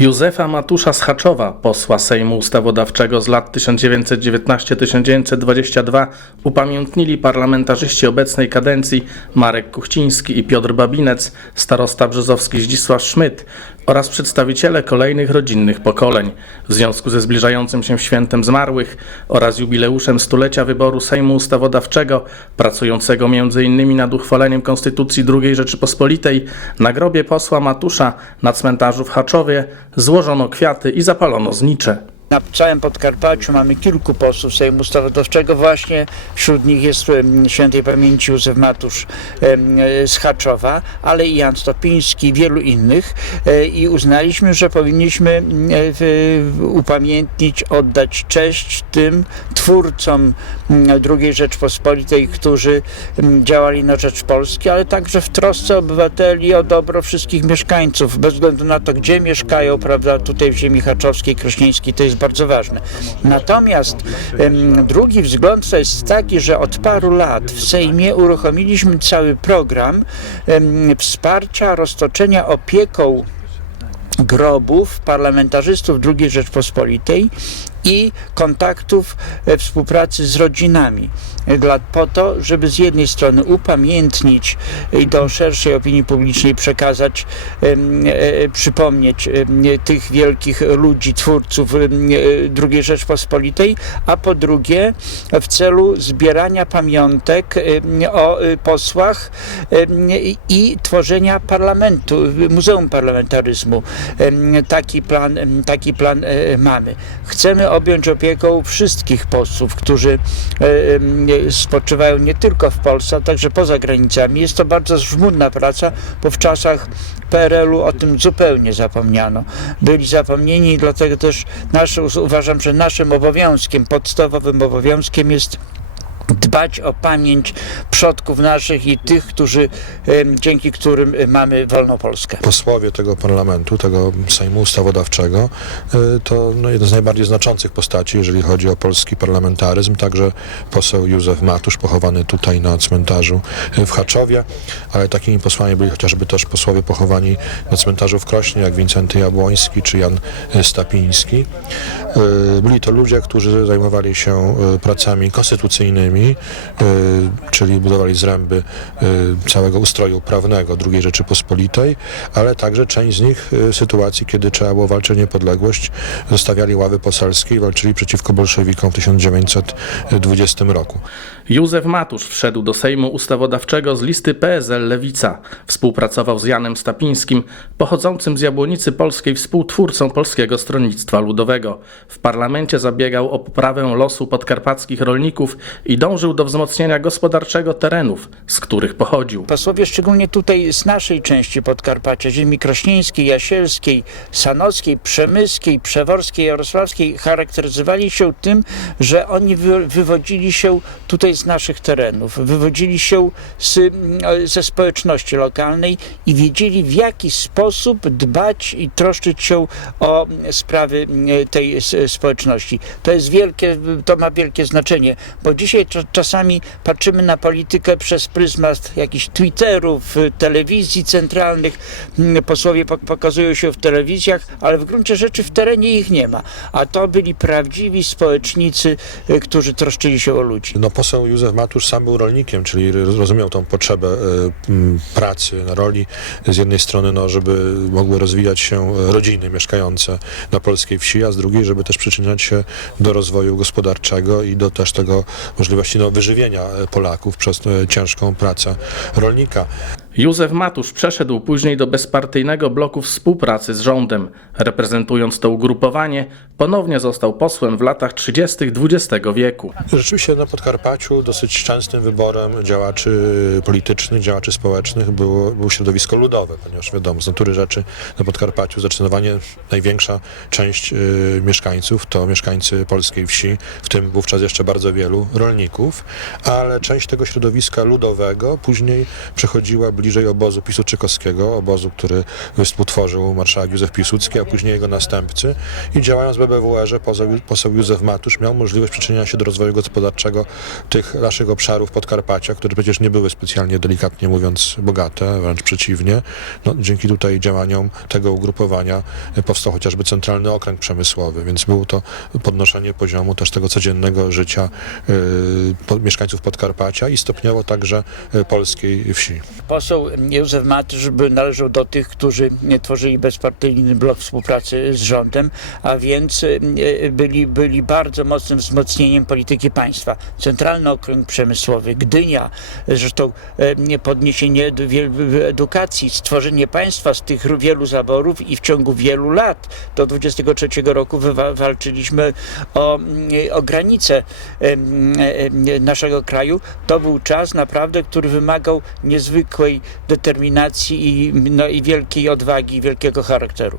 Józefa Matusza z Haczowa, posła Sejmu Ustawodawczego z lat 1919-1922, upamiętnili parlamentarzyści obecnej kadencji Marek Kuchciński i Piotr Babinec, starosta brzozowski Zdzisław Szmyt oraz przedstawiciele kolejnych rodzinnych pokoleń. W związku ze zbliżającym się świętem zmarłych oraz jubileuszem stulecia wyboru Sejmu Ustawodawczego, pracującego m.in. nad uchwaleniem Konstytucji II Rzeczypospolitej, na grobie posła Matusza na cmentarzu w Haczowie złożono kwiaty i zapalono znicze. Na całym Podkarpaciu mamy kilku posłów Sejmu Ustawodawczego właśnie. Wśród nich jest świętej pamięci Józef Matusz e, z Haczowa, ale i Jan Stopiński i wielu innych. E, I uznaliśmy, że powinniśmy e, upamiętnić, oddać cześć tym twórcom II Rzeczpospolitej, którzy działali na rzecz Polski, ale także w trosce obywateli o dobro wszystkich mieszkańców, bez względu na to, gdzie mieszkają, prawda, tutaj w ziemi haczowskiej, krośnieńskiej, to jest bardzo ważne. Natomiast drugi wzgląd to jest taki, że od paru lat w Sejmie uruchomiliśmy cały program wsparcia roztoczenia opieką grobów parlamentarzystów II Rzeczpospolitej i kontaktów e, współpracy z rodzinami. E, Dla, po to, żeby z jednej strony upamiętnić i do szerszej opinii publicznej przekazać, e, przypomnieć tych wielkich ludzi, twórców e, II Rzeczpospolitej, a po drugie w celu zbierania pamiątek o e, posłach i tworzenia parlamentu, Muzeum Parlamentaryzmu. Taki plan, taki plan e, mamy. Chcemy objąć opieką wszystkich posłów, którzy e, em, spoczywają nie tylko w Polsce, ale także poza granicami. Jest to bardzo żmudna praca, bo w czasach PRL-u o tym zupełnie zapomniano. Byli zapomnieni i dlatego też nasze, uważam, że naszym obowiązkiem, podstawowym obowiązkiem jest dbać o pamięć przodków naszych i tych, którzy, dzięki którym e, mamy wolną Polskę. posłowie tego parlamentu, tego Sejmu Ustawodawczego, y, to no, jeden z najbardziej znaczących postaci, jeżeli chodzi o polski parlamentaryzm. Także poseł Józef Matusz, pochowany tutaj na cmentarzu y, w Haczowie, ale takimi posłami byli chociażby też posłowie pochowani na cmentarzu w Krośnie, jak Wincenty Jabłoński czy Jan Stapiński. Byli to ludzie, którzy zajmowali się pracami konstytucyjnymi, y, czyli budowali zręby y, całego ustroju prawnego II Rzeczypospolitej, ale także część z nich y, sytuacji, kiedy trzeba było walczyć o niepodległość, zostawiali ławy poselskie i walczyli przeciwko bolszewikom w 1920 roku. Józef Matusz wszedł do Sejmu Ustawodawczego z listy PSL Lewica. Współpracował z Janem Stapińskim, pochodzącym z Jabłonicy Polskiej, współtwórcą Polskiego Stronnictwa Ludowego. W parlamencie zabiegał o poprawę losu podkarpackich rolników i dążył do wzmocnienia gospodarczego terenów, z których pochodził. Posłowie, szczególnie tutaj z naszej części Podkarpacia, ziemi krośnieńskiej, jasielskiej, sanockiej, przemyskiej, przeworskiej, jarosławskiej, charakteryzowali się tym, że oni wy, wywodzili się tutaj z naszych terenów, wywodzili się z, mm, ze społeczności lokalnej i wiedzieli w jaki sposób dbać i troszczyć się o sprawy mm, tej społeczności. To jest wielkie, to ma wielkie znaczenie, bo dzisiaj czasami patrzymy na politykę przez pryzmat jakichś Twitterów, y, telewizji centralnych. Mm, Posłowie pok- pokazują się w telewizjach, ale w gruncie rzeczy w terenie ich nie ma. A to byli prawdziwi społecznicy, y, którzy troszczyli się o ludzi. No, poseł Józef Matusz sam był rolnikiem, czyli rozumiał tą potrzebę m, pracy na roli. Z jednej strony, no, żeby mogły rozwijać się e, rodziny mieszkające na polskiej wsi, a z drugiej, żeby też przyczyniać się do rozwoju gospodarczego i do też tego możliwości no, wyżywienia e, Polaków przez e, ciężką pracę rolnika. Józef Matusz przeszedł później do bezpartyjnego bloku współpracy z rządem. Reprezentując to ugrupowanie, ponownie został posłem w latach 30. XX wieku. Rzeczywiście na Podkarpaciu dosyć częstym wyborem działaczy politycznych, działaczy społecznych było, było środowisko ludowe, ponieważ wiadomo, z natury rzeczy na Podkarpaciu zdecydowanie największa część y, mieszkańców to mieszkańcy polskiej wsi, w tym wówczas jeszcze bardzo wielu rolników, ale część tego środowiska ludowego później przechodziła bliżej najbliżej obozu Piłsudczykowskiego, obozu, który współtworzył marszałek Józef Piłsudski, a później jego następcy. I działając w BBWR-ze poseł, Józef Matusz miał możliwość przyczynienia się do rozwoju gospodarczego tych naszych obszarów Podkarpacia, które przecież nie były specjalnie, delikatnie mówiąc, bogate, wręcz przeciwnie. No, dzięki tutaj działaniom tego ugrupowania y, powstał chociażby Centralny Okręg Przemysłowy, więc było to podnoszenie poziomu też tego codziennego życia y, po, mieszkańców Podkarpacia i stopniowo także y, polskiej wsi. Poseł Józef Matysz należał do tych, którzy tworzyli bezpartyjny blok współpracy z rządem, a więc e, byli, byli bardzo mocnym wzmocnieniem polityki państwa. Centralny Okręg Przemysłowy, Gdynia, zresztą e, podniesienie edukacji, stworzenie państwa z tych wielu zaborów i w ciągu wielu lat do 23 roku walczyliśmy o, o em, em, naszego kraju. To był czas naprawdę, który wymagał niezwykłej determinacji i, no, i wielkiej odwagi, wielkiego charakteru.